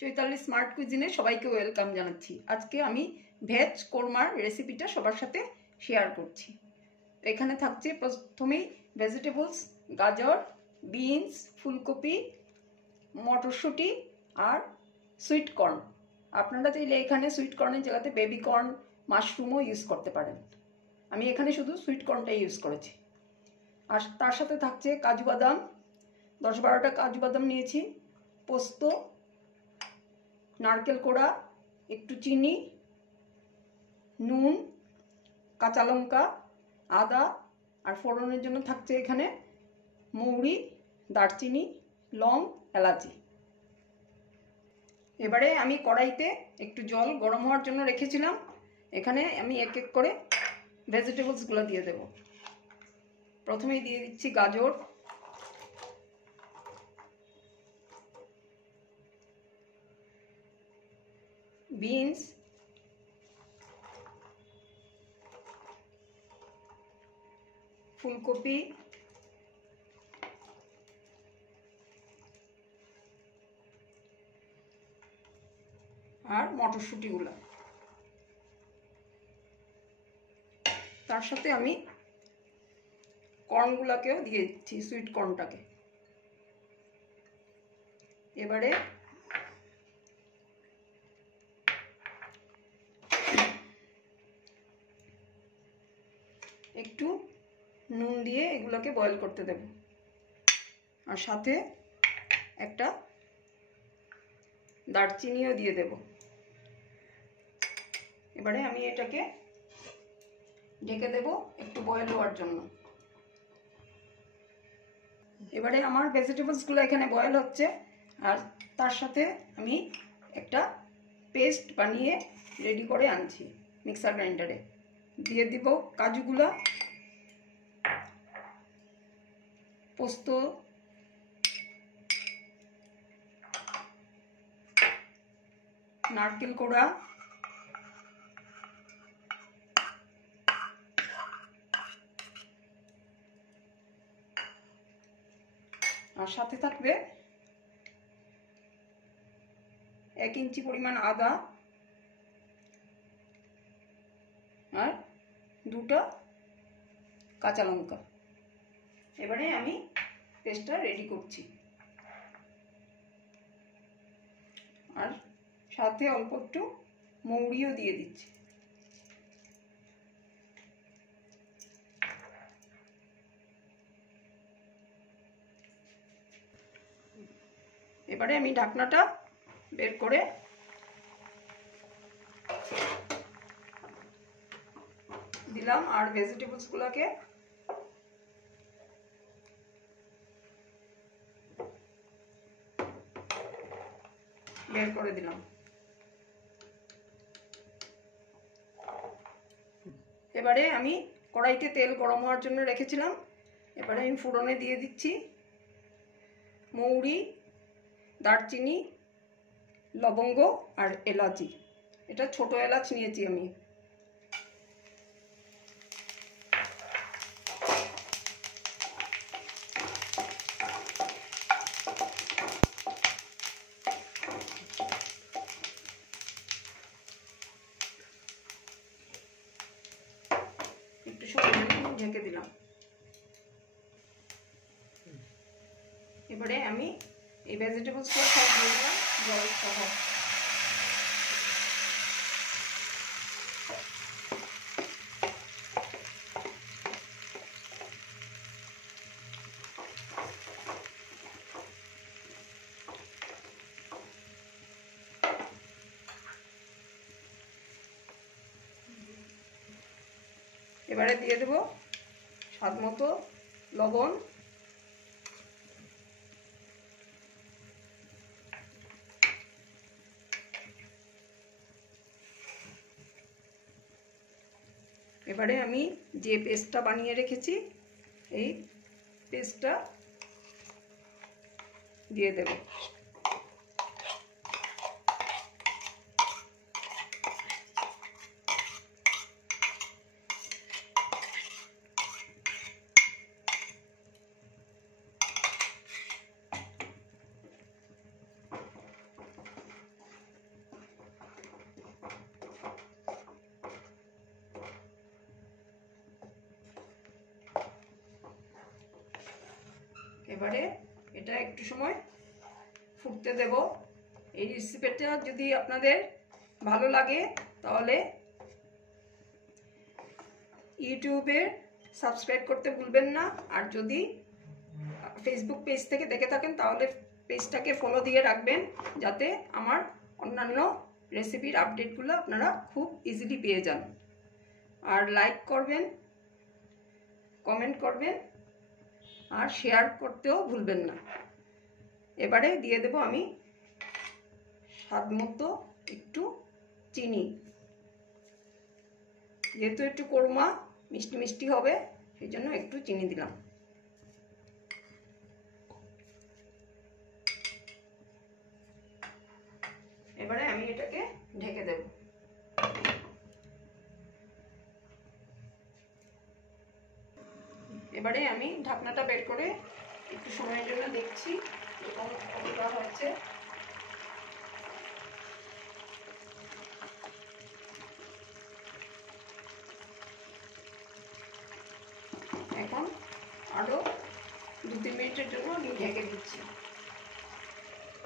Chaitali smart কুইজিনে সবাইকে welcome জানাচ্ছি। আজকে আমি ভেজ কোরমার রেসিপিটা সবার সাথে শেয়ার করছি। এখানে থাকছে প্রথমেই ভেজিটেবলস, গাজর, বিনস, ফুলকপি, মটরশুঁটি আর সুইট কর্ন। আপনারা চাইলে এখানে সুইট কর্নের জায়গাতে বেবি কর্ন, মাশরুমও ইউজ করতে পারেন। আমি এখানে শুধু সুইট কর্নটাই ইউজ করেছি। আর তার সাথে থাকছে কাজু বাদাম, 10-12টা কাজু বাদাম নিয়েছি, পোস্ত, নারকেল কোড়া, একটু চিনি, নুন, কাঁচা লঙ্কা, আদা, আর ফোড়নের জন্য থাকছে এখানে মৌরি, দারচিনি, লং, এলাচি। এবারে আমি কড়াইতে একটু জল গরম হওয়ার জন্য রেখেছিলাম। এখানে আমি এক এক করে ভেজিটেবলসগুলো দিয়ে দেব। প্রথমেই দিয়ে দিচ্ছি গাজর, বিনস, ফুলকপি, আর মটরশুঁটিগুলো। তার সাথে আমি কর্নগুলোকেও দিয়ে দিচ্ছি, সুইট কর্নটাকে। এবারে একটু নুন দিয়ে এগুলোকে বয়েল করতে দেব, আর সাথে একটা দারচিনিও দিয়ে দেব। এবারে আমি এটাকে ঢেকে দেব একটু বয়েল হওয়ার জন্য। এবারে আমার ভেজিটেবলসগুলো এখানে বয়েল হচ্ছে, আর তার সাথে আমি একটা পেস্ট বানিয়ে রেডি করে আনছি মিক্সার গ্রাইন্ডারে। দিয়ে দিব কাজুগুলো, পোস্ত, নারকেল কোড়া, আর সাথে থাকবে 1 ইঞ্চি পরিমাণ আদা আর 2টা কাঁচা লঙ্কা। এবারে আমি পেস্টটা রেডি করছি, আর সাথে অল্প একটু মৌরিও দিয়ে দিচ্ছি। এবারে আমি ঢাকনাটা বের করে দিলাম, আর ভেজিটেবলসগুলোকে বের করে দিলাম। এবারে আমি কড়াইতে তেল গরম হওয়ার জন্য রেখেছিলাম। এবারে আমি ফোড়নে দিয়ে দিচ্ছি মৌরি, দারচিনি, লবঙ্গ আর এলাচি। এটা ছোট এলাচ নিয়েছি আমি। একটু সময় ঢেকে দিলাম। এবারে আমি এই ভেজিটেবলসগুলো সব দিয়ে দিলাম জল সহ। এবারে দিয়ে দেব স্বাদ মতো লবণ, এবারে আমি যে পেস্টটা বানিয়ে রেখেছি এই পেস্টটা দিয়ে দেব। এবারে এটা একটু সময় ফুটতে দেব। এই রেসিপিটা যদি আপনাদের ভালো লাগে তাহলে ইউটিউবে সাবস্ক্রাইব করতে ভুলবেন না। আর যদি ফেসবুক পেজ থেকে দেখে থাকেন তাহলে পেজটাকে ফলো দিয়ে রাখবেন, যাতে আমার অন্যান্য রেসিপির আপডেটগুলো আপনারা খুব ইজিলি পেয়ে যান। আর লাইক করবেন, কমেন্ট করবেন আর শেয়ার করতেও ভুলবেন না। এবারে দিয়ে দেব আমি স্বাদ মতো একটু চিনি। যেহেতু একটু কোরমা মিষ্টি মিষ্টি হবে সেই জন্য একটু চিনি দিলাম। এবারে আমি এটাকে ঢেকে দেব। এবারে আমি ঢাকনাটা বের করে একটু সময়ের জন্য দেখছি কতটা হচ্ছে। এখন আরো 2-3 মিনিটের জন্য আমি ঢেকে দিচ্ছি।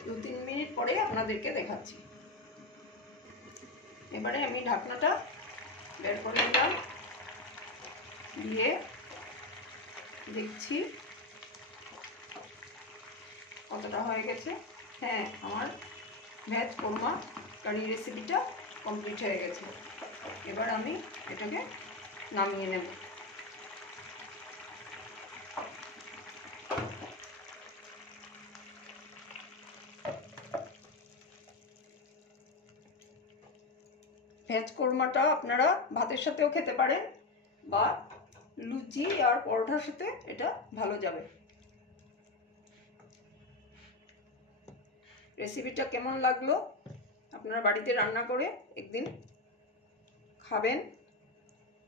2-3 মিনিট পরে আপনাদেরকে দেখাচ্ছি। এবারে আমি ঢাকনাটা বের করে নিলাম, দিয়ে দেখছি কতটা হয়ে গেছে। হ্যাঁ, আমার ভেজ কোরমা কারি রেসিপিটা কমপ্লিট হয়ে গেছে। এবার আমি এটাকে নামিয়ে নেব। ভেজ কোরমাটা আপনারা ভাতের সাথেও খেতে পারেন বা লুচি আর পরোটার সাথে এটা ভালো যাবে। রেসিপিটা কেমন লাগলো আপনারা বাড়িতে রান্না করে একদিন খাবেন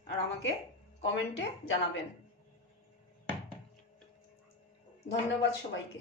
আর আমাকে কমেন্টে জানাবেন। ধন্যবাদ সবাইকে।